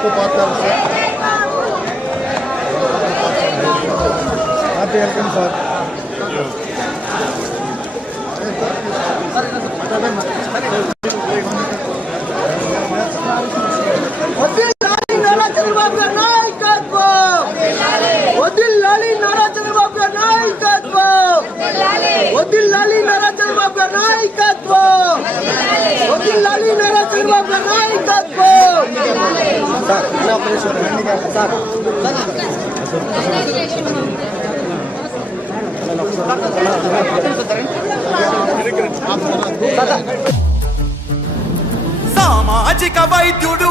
को पात्र welcome sir సామాజిక వైద్యుడు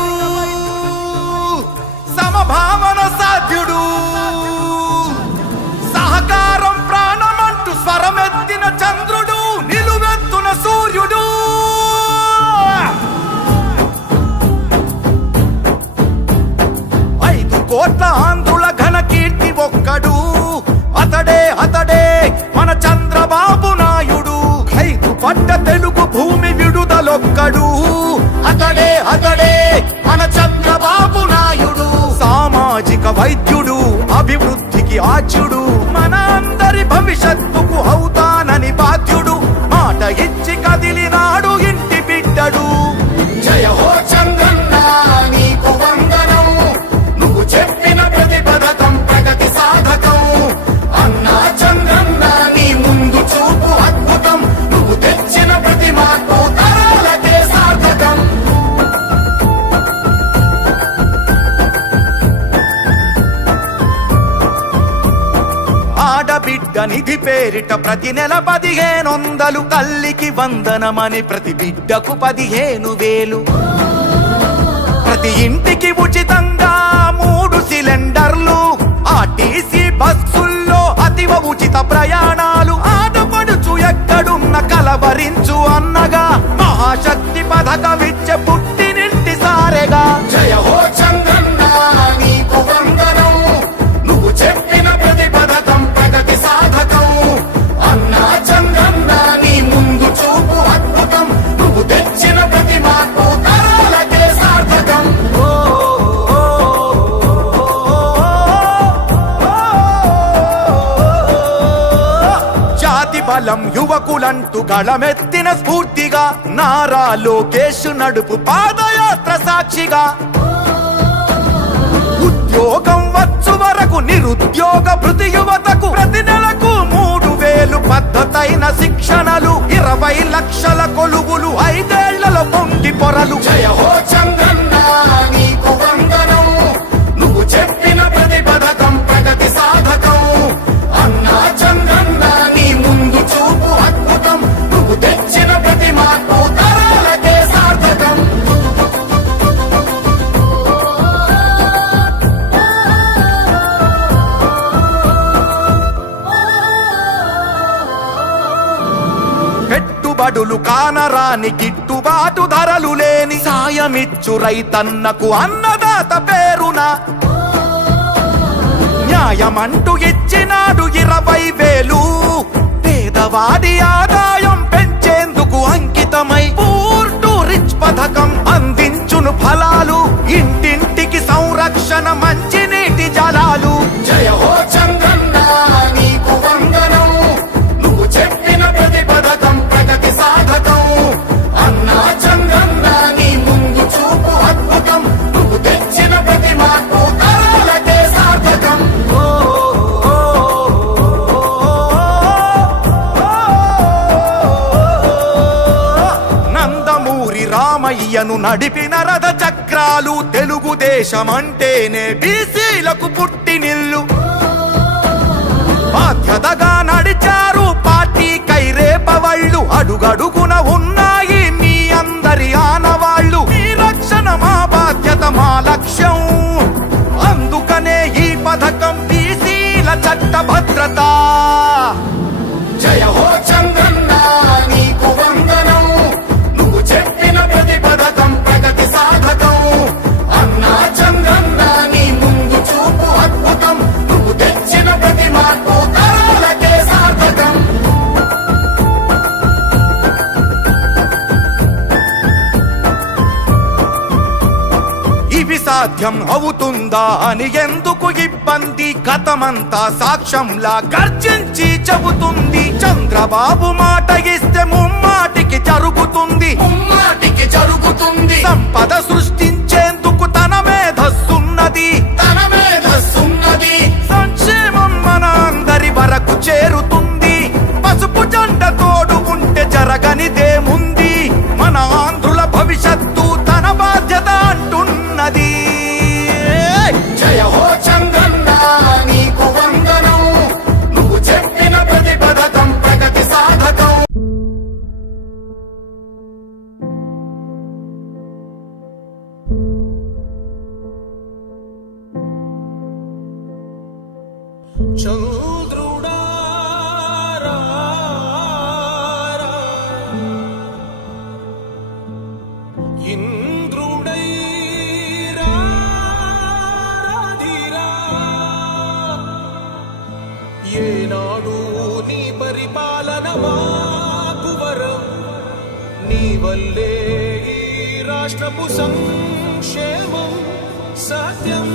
సమభావన సాధ్యుడు సహకారం ప్రాణమంటూ స్వరమెత్తిన చంద్రుడు నిలువెత్తున సూర్యుడు 5 కోట్ల ఆంధ్రుల ఘన కీర్తి ఒక్కడు అతడే మన చంద్రబాబు నాయుడు 5 పట్ట తెలుగు భూమి విడుదలొక్కడు అతడే మన చంద్రబాబు నాయుడు సామాజిక వైద్యుడు అభివృద్ధికి ఆచ్యుడు మన అందరి భవిష్యత్తుకు అవుతానని బాధ్యుడు మాట ఇచ్చి కదిలినాడు ఇంటి బిడ్డడు జయ హో చంద్రన్న నీకు వందనం నువ్వు చెప్పిన ప్రతి పథకం ప్రగతి సాధకం అన్నా చంద్రన్న నీ ముందు చూపు అద్భుతం నువ్వు తెచ్చిన ప్రతి మార్పు తరాలకే సార్థకం ఆడబిడ్డ నిధి పేరిట ప్రతి నెల 1500 తల్లికి వందనమని ప్రతి బిడ్డకు 15,000 ప్రతి ఇంటికి ఉచితంగా 3 సిలిండర్లు ఆర్టీసీ బస్సుల్లో అతివ ఉచిత ప్రయాణాలు ఆడపడుచు ఎక్కడున్న కలవరించు అన్నగా మహాశక్తి పథకమిచ్చే పుట్టినింటి సారెగా జయ హో చంద్రన్న నీకు వందనం నువ్వు చెప్పిన ప్రతి పథకం ప్రగతి సాధకం అన్నా చంద్రన్న నీ ముందు చూపు అద్భుతం నువ్వు తెచ్చిన ప్రతి మార్పు తరాలకే సార్థకం జాతి బలం యువకులంటూ గళమెత్తిన స్ఫూర్తిగా నారా లోకేష్ నడుపు పాదయాత్ర సాక్షిగా ఉద్యోగం వచ్చు వరకు నిరుద్యోగ భృతి యువతకు ప్రతి నెలకు 3,000 పద్ధతైన శిక్షణలు 20 లక్షల కొలువులు 5 ఏళ్లలో పొంగి పొరలు జయ హో చంద్రన్న నీకు వందనం నువ్వు చెప్పిన ప్రతి పథకం ప్రగతి సాధకం అన్నా చంద్రన్న నీ ముందు చూపు అద్భుతం నువ్వు తెచ్చిన ప్రతి మార్పు తరాలకే సార్థకం పెట్టుబడులు కానరాని గిట్టుబాటు ధరలు లేని సాయమిచ్చు రైతన్నకు అన్నదాత పేరున న్యాయమంటూ ఇచ్చినాడు 20,000 పేదవాడి ఆదాయం పెంచేందుకు అంకితమై పూర్ టు రిచ్ పథకం అందించును ఫలాలు ఇంటింటికి సంరక్షణ మంచినీటి జలాలు జయ హో చంద్రన్న నీకు వందనం నువ్వు చెప్పిన ప్రతి పథకం ప్రగతి సాధకం అన్నా చంద్రన్న నీ ముందు చూపు అద్భుతం నువ్వు తెచ్చిన ప్రతి మార్పు తరాలకే సార్థకం నందమూరి రామయ్యను నడిపిన రథ చక్రాలు తెలుగుదేశమంటేనే బీసీలకు పుట్టినిల్లు బాధ్యతగా నడిచారు పార్టీ కైరేపవళ్ళు అడుగడుగున ఉన్నాయి మీ అందరి ఆనవాళ్ళు ఈ రక్షణ మా బాధ్యత మా లక్ష్యం అందుకనే ఈ పథకం బీసీల చట్ట భద్రత జయ హో చంద్రన్న నీకు వందనం నువ్వు చెప్పిన ప్రతి పథకం ప్రగతి సాధకం అన్నా చంద్రన్న నీ ముందు చూపు అద్భుతం నువ్వు తెచ్చిన ప్రతి మార్పు తరాలకే సార్థకం ఇవి సాధ్యం అవుతుందా అని ఎందుకు ఇబ్బంది గతమంతా సాక్ష్యంలా గర్జించి చెబుతుంది చంద్రబాబు మాట ఇస్తే ముమ్మాటికి జరుగుతుంది సంపద సృష్టించేందుకు తన మేధస్సున్నది సంక్షేమం మన అందరి వరకు చేరుతుంది పసుపు జెండ తోడు ఉంటే జరగనిదేముంది మన ఆంధ్రుల భవిష్యత్తు తన బాధ్యత అంటున్నది జయ హో చంద్రన్న నీకు వందనం నువ్వు చెప్పిన ప్రతి పథకం ప్రగతి సాధకం చంద్రుడా ఇంద్రుడై రాధిరా ఏనాడు నీ పరిపాలన మాకు వరం నీ వల్లే ఈ రాష్ట్రపు సంక్షేమం సత్యం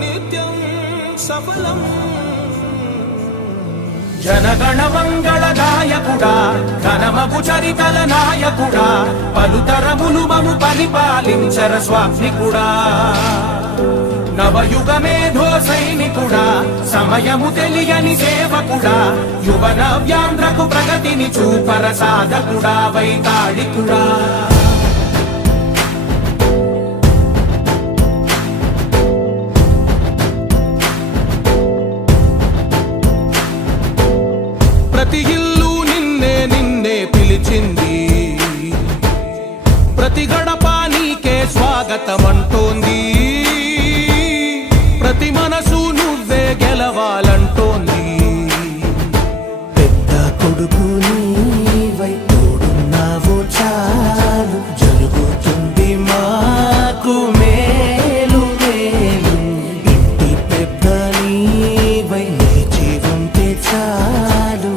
నిత్యం సఫలం జనగణ మంగళ నాయకుడా ఘనమగు చరితల నాయకుడా పలుతరములు మము పరిపాలించర స్వామికుడా నవయుగ మేధో సైనికుడా సమయము తెలియని సేవకుడా యువ నవ్యాంధ్రకు ప్రగతిని చూపర సాధకుడా వైతాళికుడా ప్రతి ఇల్లు నిన్నే నిన్నే పిలిచింది ప్రతి గడప నీకే స్వాగతమంటోంది ప్రతి మనసు నువ్వే గెలవాలంటోంది పెద్ద కొడుకు నీవై తోడున్నావు చాలు జరుగుతుంది మాకు మేలు మేలు ఇంటి పెద్ద నీవై నిలిచి ఉంటే చాలు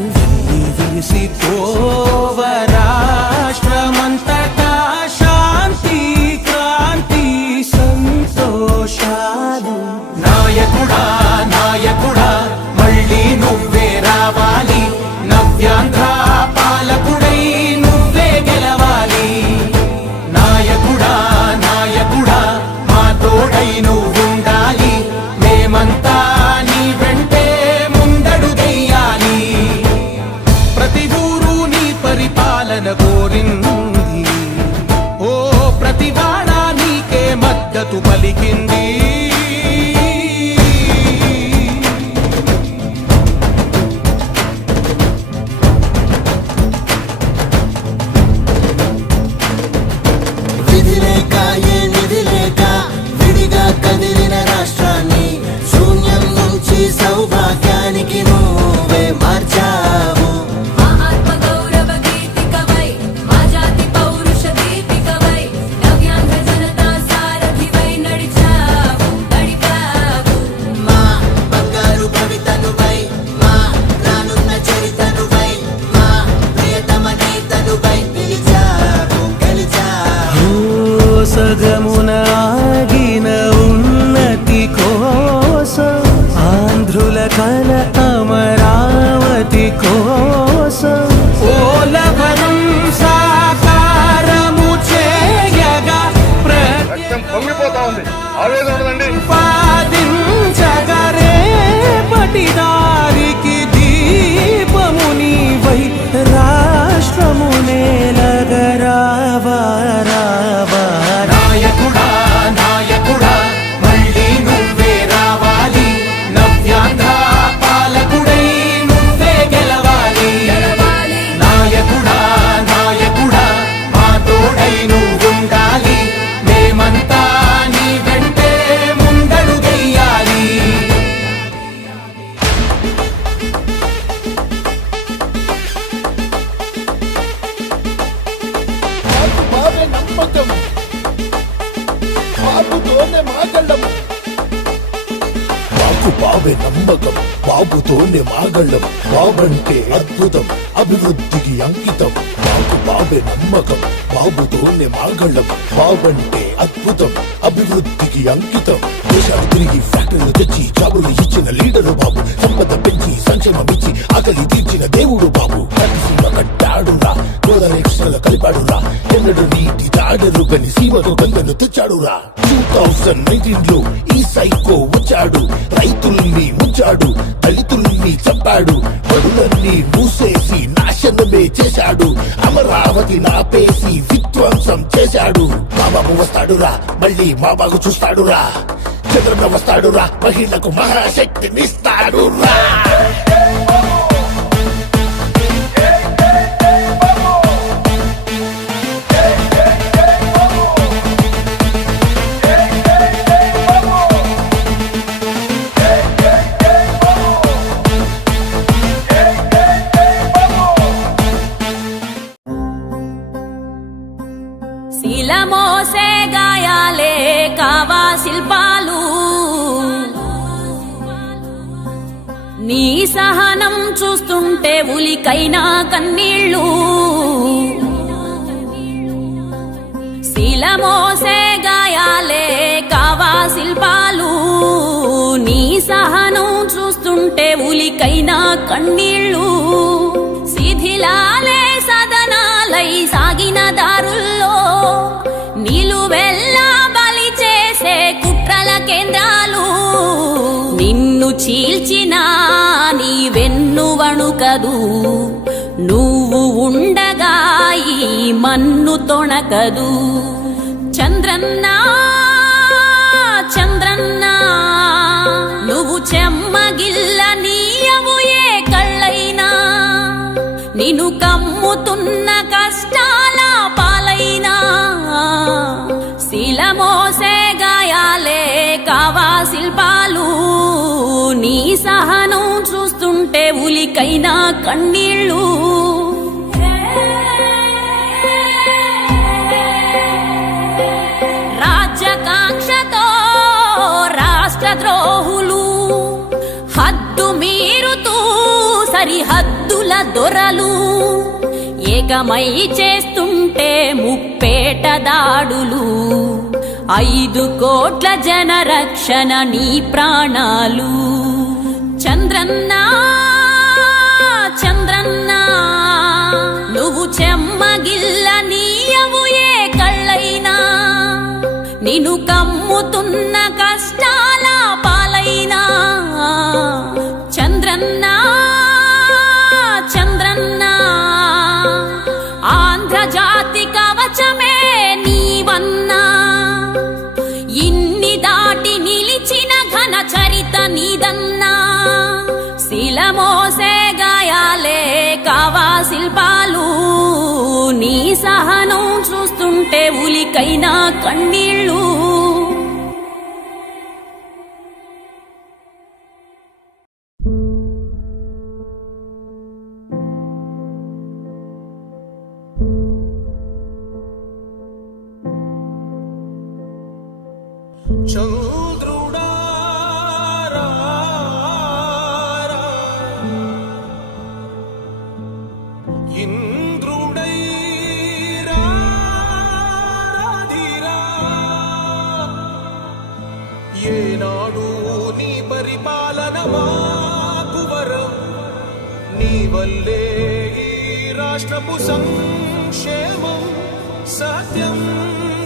విసి పోవ రాష్ట్రమంతటా శాంతి క్రాంతి సంతోషాలు నాయకుడా నాయకుడా మళ్ళీ నువ్వే రావాలి నవ్యాంధ్ర పాలకుడై నువ్వే గెలవాలి నాయకుడా నాయకుడా మా తోడై నువ్వుండాలి మేమంతా నీ వెంటే ముందడుగెయ్యాలి ప్రతి ఊరు నీ పరిపాలన కోరింది ఓ ప్రతి వాడ నీకే మద్దతు పలికింది విధి లేక ఏ నిధి లేక విడిగా కదిలిన రాష్ట్రాన్ని శూన్యం నుంచి సౌభాగ్యానికి నువ్వే మార్చావు మా ఆత్మ గౌరవ గీతికవై మా జాతి పౌరుష దీపికవై నవ్యాంధ్ర జనతా సారథివై నడిచావు మా బంగారు భవితనువై మా రానున్న చరితనువై మా ప్రియతమ నేతనువై పిలిచావు గెలిచావు సగమున ఆగిన ఉన్నతి కోసం ఆంధ్రుల కల అమరావతి కోసం ఓలవరం సాకారము చేయగా రక్తం పొంగిపోతా ఉంది ఆవేదన ఉండదండి ప్రతిపాదించగరే పటిదారికి దీపము నీవై రాష్ట్రము నేలగరావా రావా నాయకుడా నాయకుడా మళ్ళీ నువ్వే రావాలి నవ్యాంధ్ర పాలకుడై నువ్వే గెలవాలి నాయకుడా నాయకుడా మా తోడై నువ్వుండాలి మేమంతా నీ వెంటే ముందడుగెయ్యాలి బాబే నమ్మకం బాబుతోనే మాగళ్ళం బాబే నమ్మకం బాబుతోనే మాగళ్ళం, బాబంటే అద్భుతం, అభివృద్ధికి అంకితం. మాకు బాబే నమ్మకం, బాబుతోనే మాగళ్ళం, బాబంటే అద్భుతం, అభివృద్ధికి అంకితం. దేశాలు తిరిగి ఫ్యాక్టరీలు తెచ్చి జాబులు ఇచ్చిన లీడరు బాబు, సంపద పెంచి సంక్షేమం ఇచ్చి ఆకలి తీర్చిన దేవుడు బాబు. సీమ కట్టాడురా, గోదావరి కృష్ణలో కలిపాడురా, ఎన్నడు నీటి తాడరు గని సీమతో గంగను తెచ్చాడురా. 2019లో ఈ సైకో వచ్చాడు, రైతుల్ని ముంచాడు, దళితుల్ని చంపాడు, బడులన్నీ మూసేసి నాశనమే చేశాడు, అమరావతి నాపేసి విధ్వంసం చేశాడు. మా బాబు వస్తాడురా, మళ్ళీ మా బాబు చూస్తాడురా, చంద్రన్న వస్తాడురా, మహిళకు మహాశక్తినిస్తాడురా. శిలమోసే గాయాలే కావా శిల్పాలు, నీ సహనం చూస్తుంటే ఉలికైనా కన్నీళ్ళు. శిలమోసే గాయాలే కావా శిల్పాలు, నీ సహనం చూస్తుంటే ఉలికైనా కన్నీళ్ళు. శిథిలాలే సదనాలై సాగిన దారుల్లో నిలువెల్లా బలి చేసే కుట్రల కేంద్రాలు. నిన్ను చీల్చిన నీ వెన్ను వణుకదు, నువ్వు ఉండగా ఈ మన్ను తొణకదు. చంద్రన్న చంద్రన్న నువ్వు చెమ్మగిల్ల నీయవు ఏ కళ్ళైనా, నిన్ను కమ్ముతున్న కష్టాల పాలైనా. శిలమోసే గాయాలే కావా శిల్పాలు, నీ సహనం చూస్తుంటే ఉలికైనా కన్నీళ్ళు. రాజ్యకాంక్షతో రాష్ట్రద్రోహులు, హద్దు మీరుతూ సరిహద్దుల దొరలు, ఏకమై చేస్తుంటే ముప్పేట దాడులు. 5 కోట్ల జన రక్షణ నీ ప్రాణాలు. చంద్రన్న చంద్రన్న నువ్వు చెమ్మగిల్ల నీయవు ఏ కళ్ళైనా, నిన్ను కమ్ముతున్న కష్టాల పాలైనా. చంద్రన్న చంద్రన్న ఆంధ్రజాతి కవచమే నీవన్నా, ఇన్ని దాటి నిలిచిన ఘన చరిత నీదన్నా. శిలమోసే గాయాలే కావా శిల్పాలు, నీ సహనం చూస్తుంటే ఉలికైనా కన్నీళ్ళు. చంద్రుడా ఇంద్రుడై రాధిరా, ఏనాడు నీ పరిపాలన మాకు వరం, నీ వల్లే ఈ రాష్ట్రపు సంక్షేమం సత్యం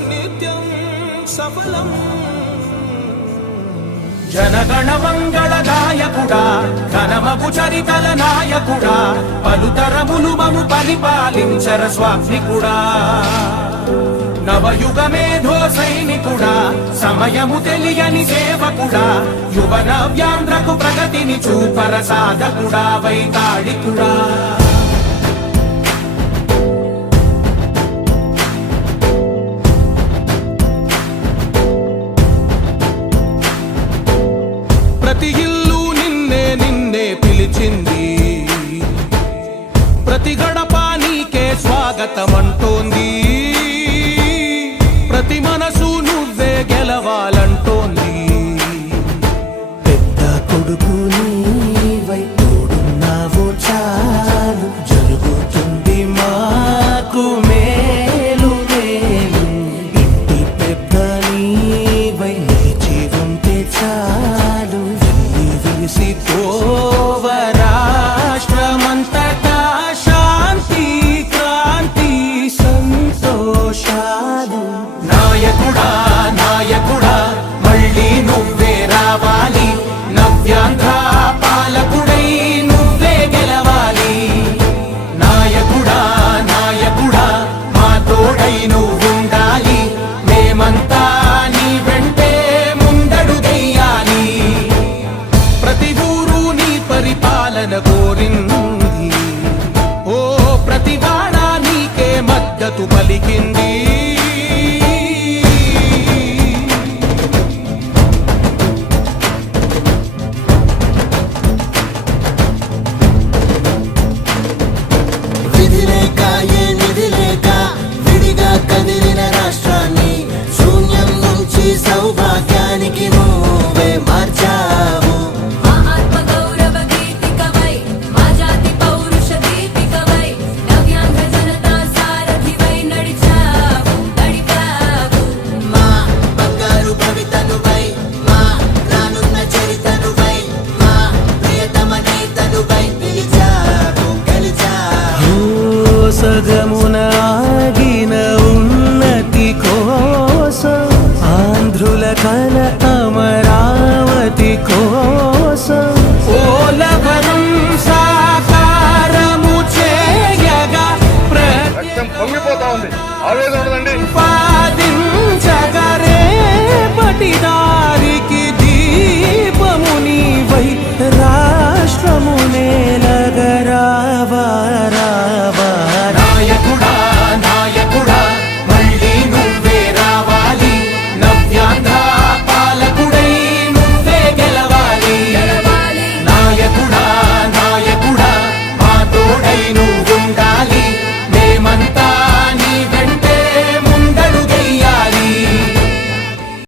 నిత్యం సఫలం. జనగణ మంగళ గాయకుడా, ఘనమగు చరితల నాయకుడా, పలుతరములు మము పరిపాలించర స్వామికుడా. నవయుగ మేధో సైనికుడా, సమయము తెలియని సేవకుడా, యువన వ్యాంధ్రకు ప్రగతిని చూపర సాధకుడా, వైతాళికుడా. ప్రతి ఇల్లు నిన్నే నిన్నే పిలిచింది, ప్రతి గడప నీకే స్వాగతమంటోంది, ప్రతి మనసు నువ్వే గెలవాలంటోంది. పెద్ద కొడుకు నీవై నాయకుడా